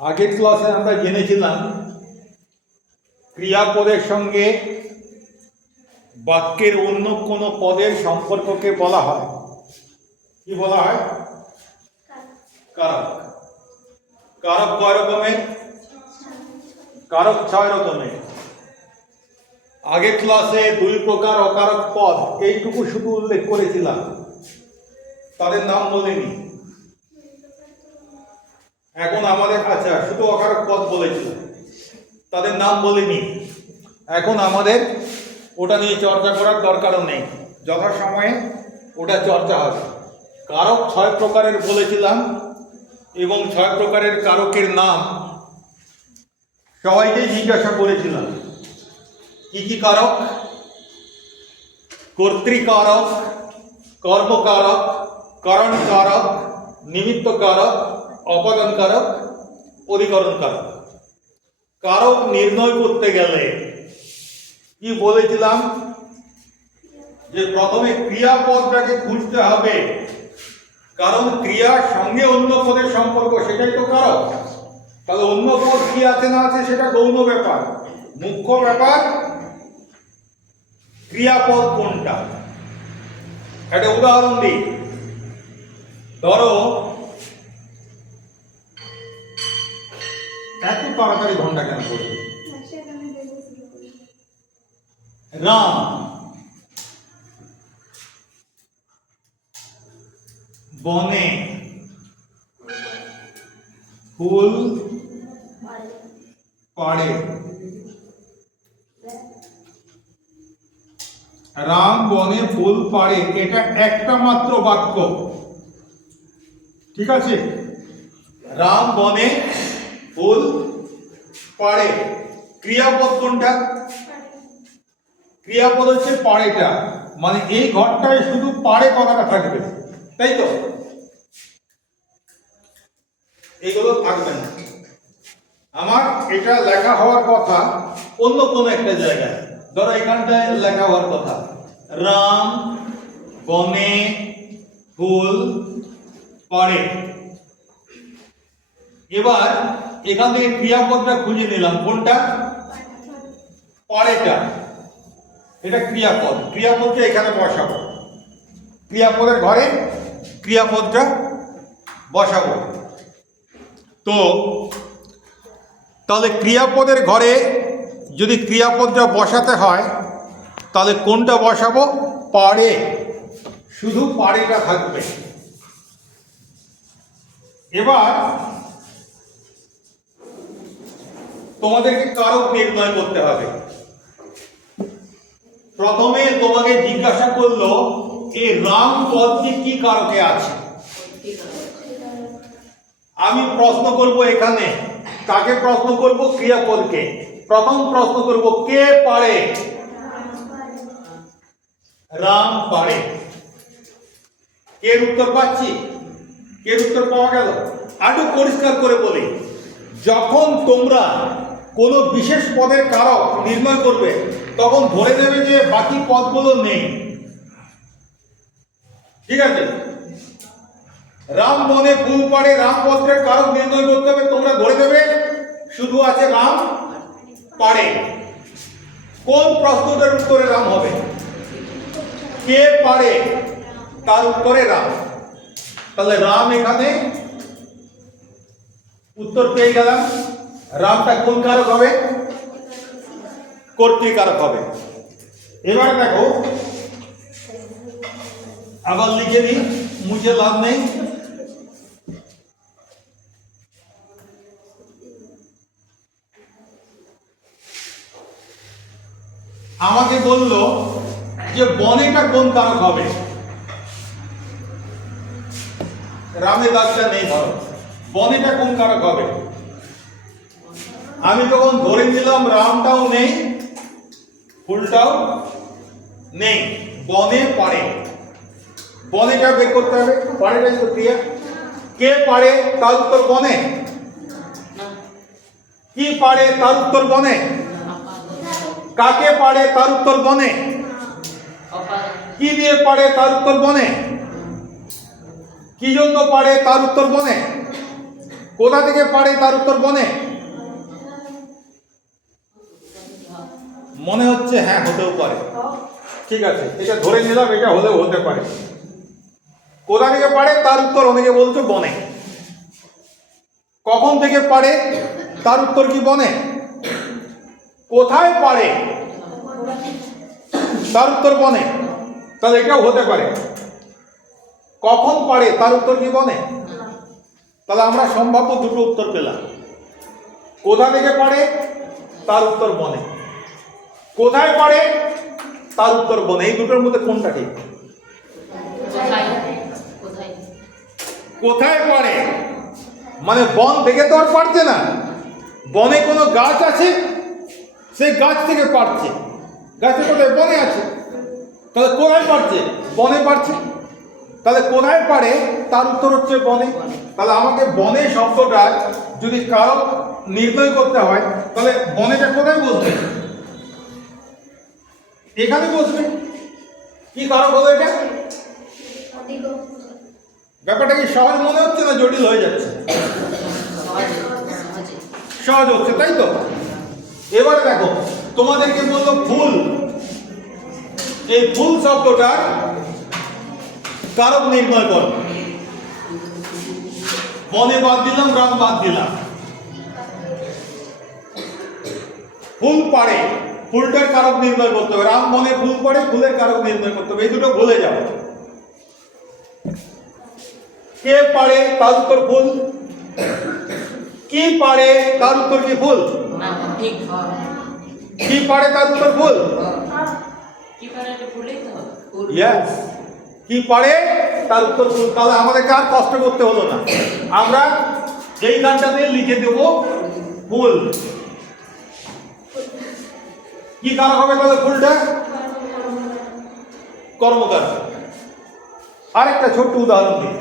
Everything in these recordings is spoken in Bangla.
আগের ক্লাসে আমরা জেনেছিলাম ক্রিয়াপদের সঙ্গে বাক্যের অন্য কোনো পদের সম্পর্ককে বলা হয়। কি বলা হয়? কারক। কারক কয় রকমের? কারক ছয় রকমের। আগের ক্লাসে দুই প্রকার অকারক পদ, এইটুকু শুধু উল্লেখ করেছিলাম। তাদের নাম বলিনি। এখন আমাদের আচ্ছা শুধু অকারক পথ বলেছিলাম তাদের নাম বলিনি এখন আমাদের ওটা নিয়ে চর্চা করার দরকারও নেই। যথাসময়ে ওটা চর্চা হবে। কারক ছয় প্রকারের বলেছিলাম এবং ছয় প্রকারের কারকের নাম। সবাইকে জিজ্ঞাসা করেছিলাম, কি কি কারক? কর্তৃকারক, কর্মকারক করণ কারক নিমিত্ত কারক অপাদান কারক অধিকরণ কারক কারক নির্ণয় করতে গেলে কি বলেছিলাম? যে প্রথমে ক্রিয়াপদটাকে খুঁজতে হবে। কারণ ক্রিয়ার সঙ্গে অন্য পদের সম্পর্ক, সেটাই তো কারক। তাহলে অন্য পদ কি আছে না আছে, সেটা গৌণ ব্যাপার। মুখ্য ব্যাপার ক্রিয়াপদ কোনটা? একটা উদাহরণ দিই। ধরো এত তাড়াতাড়ি ঘণ্টা কেন করবে রাম। বনে। ফুল। পাড়ে। রাম বনে, ফুল পাড়ে। এটা একটা মাত্র বাক্য। ঠিক আছে? রাম বনে ফুল পাড়ে। ক্রিয়াপদ কোনটা? ক্রিয়াপদ হচ্ছে পাড়েটা। মানে এই ঘরটায় শুধু পাড়ে কথাটা থাকবে। তাই তো? এগুলো থাকবে না। আমার এটা লেখা হওয়ার কথা অন্য কোনো একটা জায়গায়। ধরো এখানটায় লেখা হওয়ার কথা। রাম বনে ফুল পড়ে। এবার এখান থেকে ক্রিয়াপদটা খুঁজে নিলাম। কোনটা? পরেটা এটা ক্রিয়াপদ। ক্রিয়াপদটা এখানে বসাবো। ক্রিয়াপদের ঘরে ক্রিয়াপদটা বসাবো। তো, তাহলে ক্রিয়াপদের ঘরে যদি ক্রিয়াপদটা বসাতে হয়, তাহলে কোনটা বসাবো? পারে শুধু পাড়েটা থাকবে। এবার তোমাদেরকে কারক নির্ণয় করতে হবে। প্রথমে তোমাকে জিজ্ঞাসা করল এই রাম পদটি কি কারকে আছে? আমি প্রশ্ন করব এখানে। কাকে প্রশ্ন করব? ক্রিয়াপদকে। প্রথম প্রশ্ন করব, কে পারে? রাম পারে। কে উত্তর পাচ্ছি? কে উত্তর পাওয়া গেল। আরও পরিষ্কার করে বলি, যখন তোমরা কোনো বিশেষ পদের কারক নির্ণয় করবে, তখন ধরে নেবে যে বাকি পদগুলো নেই। ঠিক আছে? রাম মনে ফুল পাড়ে রাম পত্রের কারক নির্ণয় করতে হবে, তোমরা ধরে দেবে শুধু আছে রাম পাড়ে কোন প্রশ্নটার উত্তরে রাম হবে? কে পারে? তার উত্তরে রাম। তাহলে রাম এখানে উত্তর পেয়ে গেলাম। রামটা কোন কারক হবে? কর্তৃকারক হবে। এবার দেখো, আবার লিখে দিই, মুঝে লাভ নেই। আমাকে বলল যে বনেটা কোন কারক হবে? রামে দাগটা নেই ধরো। বনেটা কোন কারক হবে? আমি তখন ধরে নিলাম রামটাও নেই, ফুলটাও নেই, বনে পারে। বনেটা বের করতে হবে পাড়েটাই তো কে পারে তার উত্তর বনে? কি পারে তার উত্তর বনে? কাকে পারে তার উত্তর বনে? কি দিয়ে পারে তার উত্তর বনে? কি জন্য পারে তার উত্তর বনে? কোথা থেকে পারে তার উত্তর বনে? মনে হচ্ছে হ্যাঁ হতেও পারে। ঠিক আছে, এটা ধরে নিলাম, এটা হলেও হতে পারে। কোথা থেকে পারে? তার উত্তর অনেকে বলছো, বনে। কখন থেকে পারে? তার উত্তর কি বনে? কোথায় পারে? তার উত্তর বনে। তাহলে এটাও হতে পারে। কখন পারে? তার উত্তর কি বনে? তাহলে আমরা সম্ভাব্য দুটো উত্তর পেলাম। কোথা থেকে পারে? তার উত্তর বনে। কোথায় পারে তার উত্তর বনে। এই দুটোর মধ্যে কোনটা ঠিক? কোথায়? পারে মানে বন থেকে তো আর পারছে না। বনে কোনো গাছ আছে? সেই গাছ থেকে পারছে। গাছে কোথায়? বনে আছে। তাহলে কোথায় পারছে? বনে পারছে। তাহলে কোথায় পারে তার উত্তর হচ্ছে বনে। তাহলে আমাকে বনে শব্দটা যদি কারও নির্ণয় করতে হয় তাহলে বনেটা কোথায় বসবে এখানে বসবে। কি কারক হলো এটা? ব্যাপারটা কি সহজ মনে হচ্ছে না জটিল হয়ে যাচ্ছে? সহজে হচ্ছে, তাই তো? এবার দেখো, তোমাদেরকে বলল ফুল এই ফুল শব্দটার কারক নির্ণয় কর। বনে বাদ দিলাম রাম বাদ দিলাম। ফুল পারে। ফুলটার কারক নির্ণয় করতে হবে। রাম বনে ফুল পড়ে ফুলের কারক নির্ণয় করতে হবে। এই দুটো ভুলে যাবে। কে পারে তার উত্তর ফুল কি পারে তার উত্তর কি ফুল কি পারে তার উত্তর ফুল। ইয়েস কি পারে তার উত্তর ফুল তাহলে আমাদেরকে আর কষ্ট করতে হলো না। আমরা যেই গানটাতে লিখে দেব ফুল কি কারক হবে তাহলে ফুলটা কর্মকার। আরেকটা ছোট্ট উদাহরণ দিই।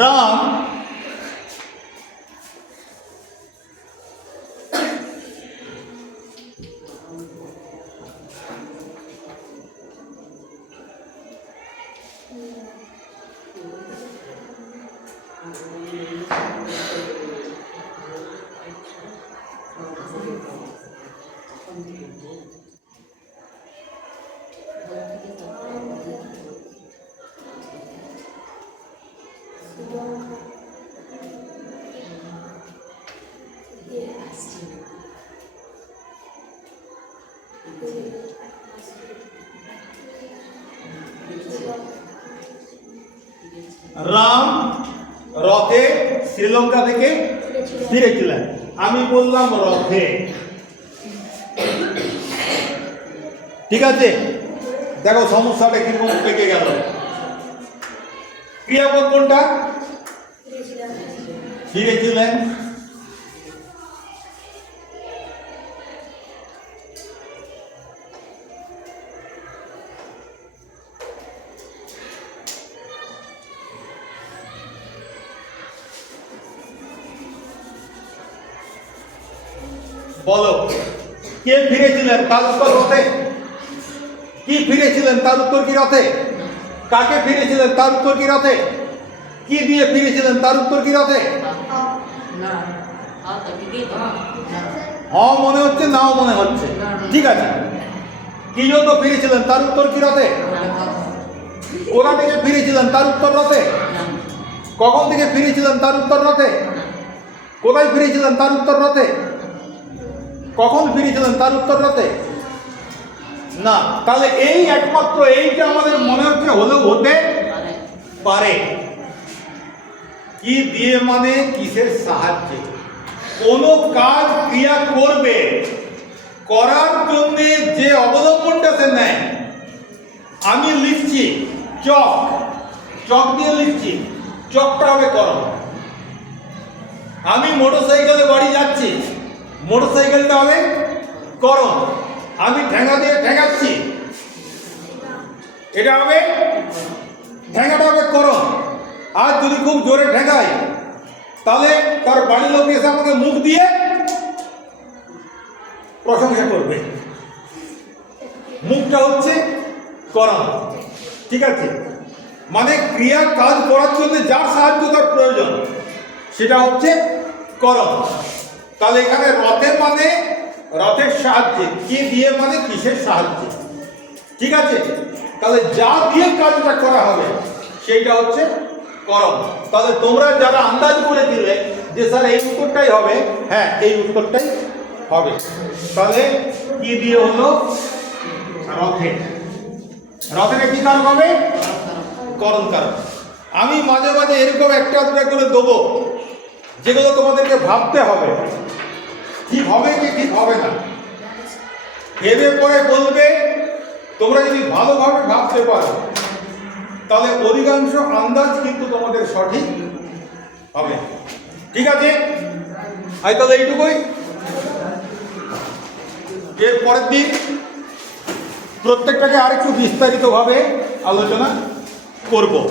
রাম রাম রথে শ্রীলঙ্কা থেকে ফিরেছিলেন। আমি বললাম, রথে। ঠিক আছে? দেখো, সমস্যাটা কীরকম পেকে গেল। ক্রিয়াপদ কোনটা? ফিরেছিলেন। কে ফিরেছিলেন? তার উত্তর রথে কি ফিরেছিলেন? তার উত্তর কি রথে? কাকে ফিরেছিলেন? তার উত্তর কি রথে? কি দিয়ে ফিরেছিলেন? তার উত্তর কি রথে? হ মনে হচ্ছে নাও মনে হচ্ছে। ঠিক আছে। কি জন্য ফিরেছিলেন? তার উত্তর কি রথে? কোথা থেকে ফিরেছিলেন? তার উত্তর রথে? কখন থেকে ফিরেছিলেন? তার উত্তর রথে? কোথায় ফিরেছিলেন? তার উত্তর রথে? কখন ফিরেছিলেন তার উত্তর রথে না, তাহলে এই একমাত্র এইটা আমাদের মনে হচ্ছে হলেও হতে পারে। কি দিয়ে মানে? কিসের সাহায্যে? কোনো কাজ ক্রিয়া করবে। করার জন্য যে অবলম্বনটা সে নেয়। আমি লিখছি, চক। চক দিয়ে লিখছি, চকটা হবে করো আমি মোটরসাইকেলে বাড়ি যাচ্ছি। মোটরসাইকেলটা হবে করণ আমি ঠেঙ্গা দিয়ে ঠেঙ্গাচ্ছি। এটা হবে ঠেঙ্গাটা হবে করণ আর যদি খুব জোরে ঠেঙ্গাই, তাহলে তার বাড়ির লোক এসে আমাকে মুখ দিয়ে প্রশংসা করবে। মুখটা হচ্ছে করণ ঠিক আছে? মানে ক্রিয়া কাজ করার জন্য যার সাহায্য তার প্রয়োজন, সেটা হচ্ছে করণ তাহলে এখানে রথে মানে রথের সাহায্যে। কে দিয়ে মানে কিসের সাহায্যে? ঠিক আছে? তাহলে যা দিয়ে কাজটা করা হবে, সেইটা হচ্ছে করম। তাহলে তোমরা যারা আন্দাজ করে দিলে যে স্যার এই উত্তরটাই হবে হ্যাঁ এই উত্তরটাই হবে। তাহলে কি দিয়ে হলো? রথে। রথের কি কারণ হবে? করণ কারণ। আমি মাঝে মাঝে এরকম একটা দুটা করে দেবো। যেগুলো তোমাদেরকে ভাবতে হবে। ঠিক হবে কি ঠিক হবে না? ভেবে পরে বলবে, তোমরা যদি ভালোভাবে ভাবতে পারো, তাহলে অধিকাংশ আন্দাজ কিন্তু তোমাদের সঠিক হবে। ঠিক আছে? আই তাহলে এইটুকুই। এর পরের দিন প্রত্যেকটাকে আরেকটু বিস্তারিতভাবে আলোচনা করব।